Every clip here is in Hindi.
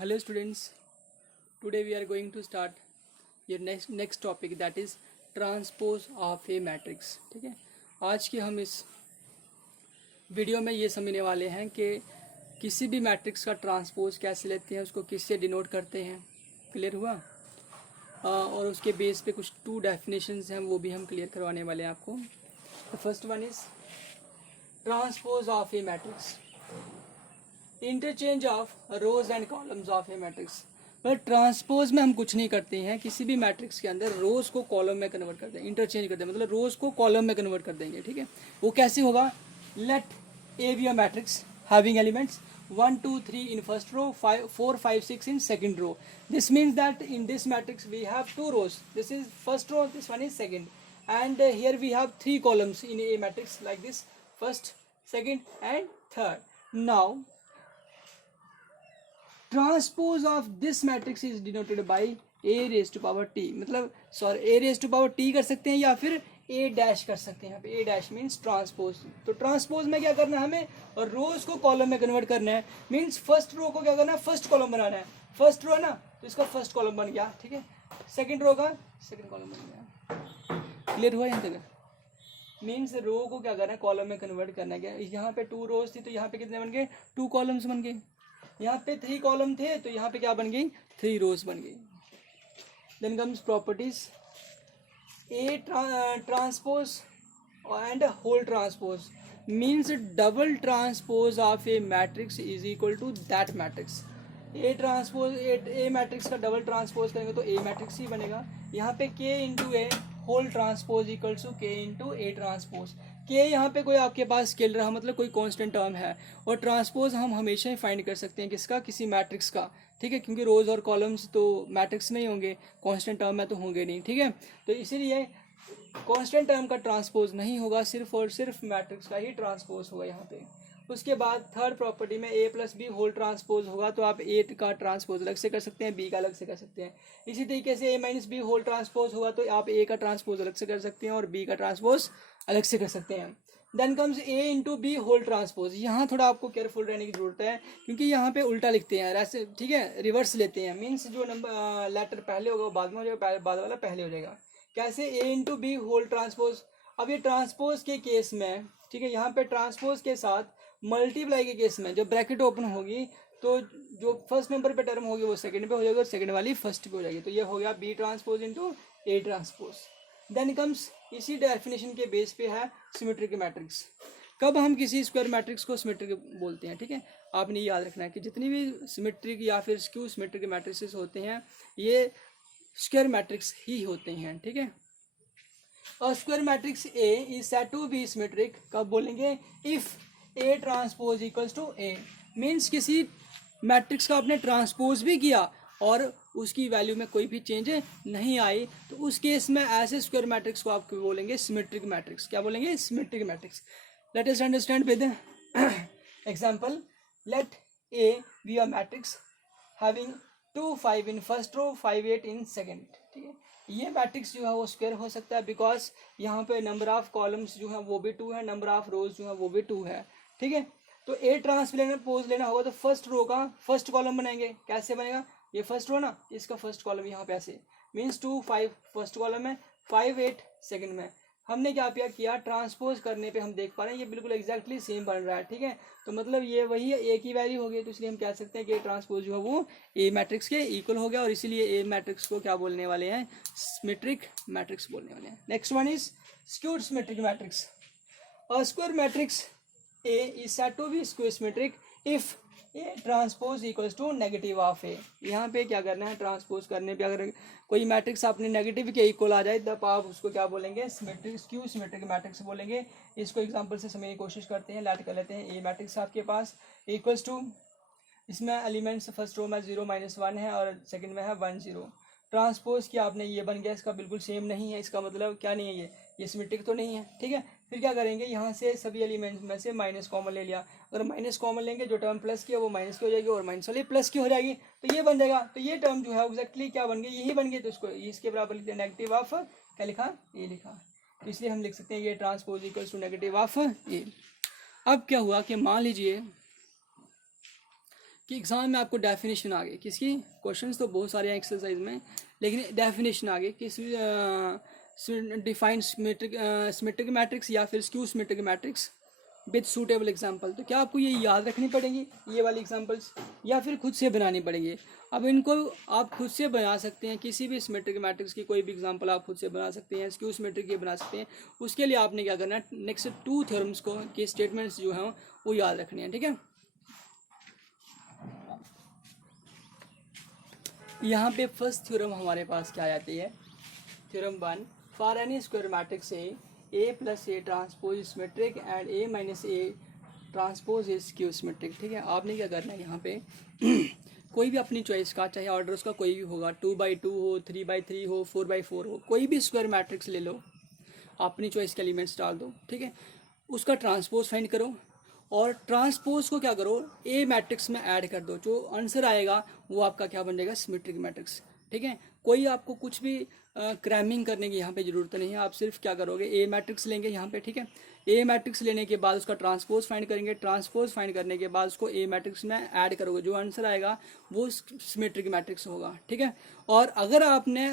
Hello students, today we are going to start your next topic, that is transpose of a matrix. ठीक है, आज के हम इस वीडियो में ये समझने वाले हैं कि किसी भी मैट्रिक्स का ट्रांसपोज कैसे लेते हैं, उसको किससे डिनोट करते हैं. क्लियर हुआ? और उसके बेस पे कुछ 2 डेफिनेशंस हैं, वो भी हम क्लियर करवाने वाले हैं आपको. The first one is transpose of A matrix, interchange of rose and columns of A matrix. पर ट्रांसपोज में हम कुछ नहीं करते हैं, किसी भी मैट्रिक्स के अंदर रोज को कॉलम में कन्वर्ट करते हैं, इंटरचेंज करते हैं, मतलब रोज को कॉलम में कन्वर्ट कर देंगे. ठीक है, वो कैसे होगा? Let A be a matrix having elements 1 2 3 in first row, 4 5 6 in second row. This means that in this matrix we have 2 rows. This is first row, this one is second, and here we have 3 columns in a matrix like this: first, second and third. Now transpose of this matrix is denoted by a raise to power t. मतलब a raise to power t कर सकते हैं या फिर a डैश कर सकते हैं. यहाँ पे a डैश मीन्स ट्रांसपोज. तो ट्रांसपोज में क्या करना है हमें, और रोज को कॉलम में कन्वर्ट करना है. मीन्स फर्स्ट रो को क्या करना है, फर्स्ट कॉलम बनाना है. फर्स्ट रो है ना, तो इसका फर्स्ट कॉलम बन गया. ठीक है, सेकेंड रो का सेकेंड कॉलम बन गया. क्लियर हुआ यहाँ तक? मीन्स रो को क्या करना है, कॉलम में कन्वर्ट करना है. यहाँ पे 2 रोज थी तो यहाँ पे कितने बन गए, 2 कॉलम्स बन गए. यहाँ पे 3 कॉलम थे तो यहाँ पे क्या बन गई, 3 रोज बन गई. Then comes properties. A transpose and whole transpose means double transpose of A matrix is equal to that matrix. A transpose A matrix का डबल ट्रांसपोज करेंगे तो ए मैट्रिक्स ही बनेगा. यहाँ पे K into A whole transpose equals to K into A transpose. K यहाँ पे कोई आपके पास स्केलर रहा, मतलब कोई कांस्टेंट टर्म है, और ट्रांसपोज हम हमेशा ही फाइंड कर सकते हैं किसका, किसी मैट्रिक्स का. ठीक है, क्योंकि रोज और कॉलम्स तो मैट्रिक्स में ही होंगे, कांस्टेंट टर्म में तो होंगे नहीं. ठीक है, तो इसीलिए कांस्टेंट टर्म का ट्रांसपोज नहीं होगा, सिर्फ और सिर्फ मैट्रिक्स का ही ट्रांसपोज होगा यहाँ पे. उसके बाद थर्ड प्रॉपर्टी में a plus B whole transpose होगा, तो आप a का ट्रांसपोज अलग से कर सकते हैं, b का अलग से कर सकते हैं. इसी तरीके से a minus B whole transpose होगा तो आप a का ट्रांसपोज अलग से कर सकते हैं और b का ट्रांसपोज अलग से कर सकते हैं. Then comes a into B whole transpose. यहाँ थोड़ा आपको केयरफुल रहने की जरूरत है, क्योंकि यहाँ पे उल्टा लिखते हैं ऐसे. ठीक है, रिवर्स लेते हैं. मीन्स जो नंबर लेटर पहले होगा वो बाद में हो जाएगा, बाद वाला पहले हो जाएगा. कैसे? a into B whole transpose. अब ये ट्रांसपोज के केस में, ठीक है, यहाँ पे ट्रांसपोज के साथ मल्टीप्लाई के केस में जब ब्रैकेट ओपन होगी तो जो फर्स्ट नंबर पे टर्म होगी वो सेकंड पे हो जाएगी और सेकंड वाली फर्स्ट पे हो जाएगी. तो ये हो गया B transpose into A transpose. Then comes, इसी डेफिनेशन के बेस पे है सिमेट्रिक मैट्रिक्स. कब हम किसी स्क्वायर मैट्रिक्स को सिमेट्रिक बोलते हैं? ठीक है, आपने याद रखना है कि जितनी भी सिमेट्रिक या फिर स्क्यू सिमेट्रिक मैट्रिक्स होते हैं ये स्क्वायर मैट्रिक्स ही होते हैं. ठीक है, और square matrix A is said to be symmetric कब बोलेंगे, if A transpose equals to A. Means किसी मैट्रिक्स का आपने ट्रांसपोज भी किया और उसकी वैल्यू में कोई भी चेंज नहीं आई, तो उस केस में ऐसे स्क्वायर मैट्रिक्स को आप बोलेंगे सिमेट्रिक मैट्रिक्स. क्या बोलेंगे? Symmetric matrix. Let us understand with example. Let A be a matrix having 2 5 in first row, 5 8 in second. ठीक है, ये मैट्रिक्स जो है वो स्क्वायर हो सकता है बिकॉज यहाँ पे नंबर ऑफ कॉलम्स जो है वो भी 2 है, नंबर ऑफ रोज जो है वो भी 2 है. ठीक है, तो ए ट्रांसपोज लेना होगा तो फर्स्ट रो का फर्स्ट कॉलम बनाएंगे. कैसे बनेगा? ये फर्स्ट रो ना, इसका फर्स्ट कॉलम यहाँ पे ऐसे. मीन्स 2 5 फर्स्ट कॉलम में, 5 8 सेकंड में. हमने क्या किया ट्रांसपोज करने पे हम देख पा रहे हैं ये बिल्कुल एग्जैक्टली सेम बन रहा है. ठीक है, तो मतलब ये वही ए की वैल्यू हो गई, तो इसलिए हम कह सकते हैं कि ट्रांसपोज जो है वो ए मैट्रिक्स के इक्वल हो गया, और इसीलिए ए मैट्रिक्स को क्या बोलने वाले हैं, सिमेट्रिक मैट्रिक्स बोलने वाले हैं. Next one is skewed symmetric matrix. A square matrix A is said to be square symmetric if A transpose equals to negative of A. यहाँ पे क्या करना है, ट्रांसपोज करने पे अगर कोई मैट्रिक्स अपने नेगेटिव के इक्वल आ जाए तब आप उसको क्या बोलेंगे, सिमेट्रिक स्क्यू सिमेट्रिक मैट्रिक्स बोलेंगे. इसको एग्जांपल से समझने की कोशिश करते हैं. लेट कर लेते हैं ए मैट्रिक्स आपके पास इक्वल्स टू, इसमें एलिमेंट्स फर्स्ट रो में 0 -1 है और सेकंड में है 1 0. ट्रांसपोज किया आपने, ये बन गया, इसका बिल्कुल सेम नहीं है. इसका मतलब क्या नहीं है, ये सिमेट्रिक तो नहीं है. ठीक है, फिर क्या करेंगे, यहाँ से सभी एलिमेंट्स में से माइनस कॉमन ले लिया. अगर माइनस कॉमन लेंगे जो टर्म प्लस की है वो माइनस की हो जाएगी और माइनस वाली प्लस की हो जाएगी, तो ये बन जाएगा. तो ये टर्म जो है एक्जैक्टली क्या बन गई, यही बन गई. तो इसको इसके बराबर लिखते हैं नेगेटिव ऑफ, क्या लिखा, ये लिखा. तो इसलिए हम लिख सकते हैं ये transpose equals to negative of A. अब क्या हुआ कि मान लीजिए कि एग्जाम में आपको डेफिनेशन आ गई किसकी, क्वेश्चंस तो बहुत सारे हैं एक्सरसाइज में, लेकिन डेफिनेशन आ गई किस डिफाइंड सिमेट्रिक मैट्रिक्स या फिर skew symmetric matrix with suitable example. तो क्या आपको ये याद रखनी पड़ेंगी ये वाली एग्जाम्पल्स, या फिर खुद से बनानी पड़ेंगी। अब इनको आप खुद से बना सकते हैं, किसी भी सिमेट्रिक मैट्रिक्स की कोई भी एग्जाम्पल आप खुद से बना सकते हैं, स्क्यू सिमेट्रिक की बना सकते हैं। उसके लिए आपने क्या करना है, नेक्स्ट 2 थ्योरम्स को के स्टेटमेंट्स जो हैं वो याद रखने हैं, ठीक है। यहाँ पे फर्स्ट थ्योरम हमारे पास क्या आती है, theorem 1, for any square matrix A plus A transpose symmetric and A minus A transpose is skew symmetric. ठीक है, आपने क्या करना है यहाँ पे कोई भी अपनी चॉइस का, चाहे ऑर्डर उसका कोई भी होगा, 2x2 हो, 3x3 हो, 4x4 हो, कोई भी स्क्वायर मैट्रिक्स ले लो, अपनी चॉइस के एलिमेंट्स डाल दो, ठीक है। उसका ट्रांसपोज फाइंड करो और ट्रांसपोज को क्या करो, ए मैट्रिक्स में ऐड कर दो, जो आंसर आएगा वो आपका क्या बन जाएगा, सिमेट्रिक मैट्रिक्स। ठीक है, कोई आपको कुछ भी क्रैमिंग करने की यहाँ पे जरूरत नहीं है, आप सिर्फ क्या करोगे, ए मैट्रिक्स लेंगे यहाँ पे, ठीक है। ए मैट्रिक्स लेने के बाद उसका ट्रांसपोज फाइंड करेंगे, ट्रांसपोज फाइंड करने के बाद उसको ए मैट्रिक्स में ऐड करोगे, जो आंसर आएगा वो सिमेट्रिक मैट्रिक्स होगा, ठीक है। और अगर आपने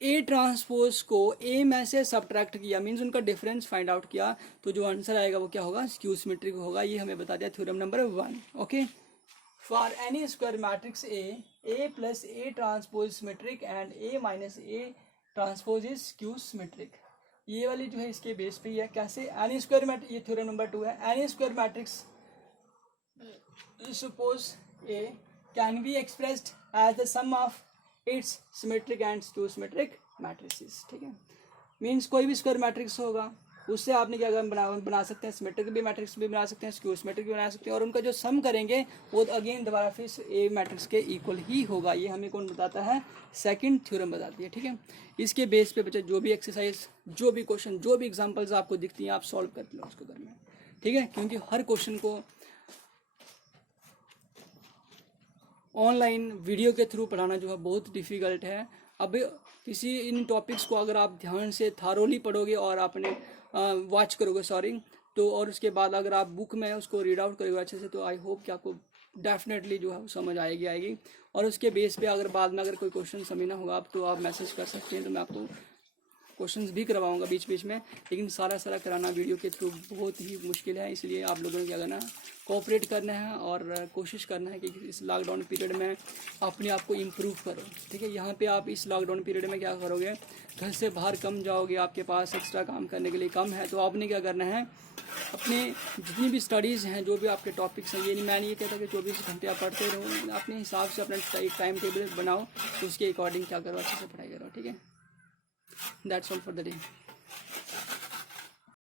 ए ट्रांसपोज को ए में से सब्ट्रैक्ट किया, मीन्स उनका डिफरेंस फाइंड आउट किया, तो जो आंसर आएगा वो क्या होगा, स्क्यू सिमेट्रिक होगा। ये हमें बता दिया theorem number 1। Okay, for any square matrix A plus A transpose symmetric and A minus A transpose is skew symmetric. ये वाली जो है इसके बेस पे है, कैसे, एनी स्क्वायर मैट्रिक्स, ये थ्योरम नंबर 2 है। Any square matrix suppose A can be expressed as the sum of its symmetric and skew symmetric matrices. ठीक है, मीन्स कोई भी स्क्वायर मैट्रिक्स होगा उससे आपने क्या बना सकते हैं, सिमेट्रिक भी मैट्रिक्स भी बना सकते हैं, स्क्यू सिमेट्रिक भी बना सकते हैं, और उनका जो सम करेंगे वो अगेन दोबारा फिर ए मैट्रिक्स के इक्वल ही होगा। ये हमें कौन बताता है, सेकंड थ्योरम बताती है। ठीक है, इसके बेस पे बच्चे जो भी एक्सरसाइज, जो भी क्वेश्चन, जो भी एग्जांपल्स आपको दिखती हैं आप सॉल्व कर लो उसको घर में, ठीक है, क्योंकि हर क्वेश्चन को ऑनलाइन वीडियो के थ्रू पढ़ाना जो है बहुत डिफ़िकल्ट है। अब किसी इन टॉपिक्स को अगर आप ध्यान से थारोली पढ़ोगे और आपने वॉच करोगे, सॉरी, तो और उसके बाद अगर आप बुक में उसको रीड आउट करोगे अच्छे से, तो आई होप कि आपको डेफिनेटली जो है समझ आएगी। और उसके बेस पे अगर बाद में अगर कोई क्वेश्चन समझना होगा आप, तो आप मैसेज कर सकते हैं, तो मैं आपको क्वेश्चंस भी करवाऊंगा बीच बीच में, लेकिन सारा कराना वीडियो के थ्रू बहुत ही मुश्किल है। इसलिए आप लोगों ने क्या करना है, कोऑपरेट करना है और कोशिश करना है कि इस लॉकडाउन पीरियड में अपने आप को इम्प्रूव करो। ठीक है, यहाँ पे आप इस लॉकडाउन पीरियड में क्या करोगे, घर से बाहर कम जाओगे, आपके पास एक्स्ट्रा काम करने के लिए कम है, तो आपने क्या करना है, अपने जितनी भी स्टडीज़ हैं, जो भी आपके टॉपिक्स हैं, ये नहीं, मैं नहीं ये कहता कि 24 घंटे आप पढ़ते रहो, अपने हिसाब से अपना टाइम टेबल बनाओ, उसके अकॉर्डिंग क्या करो, अच्छे से पढ़ाई करो। ठीक है, that's all for the day.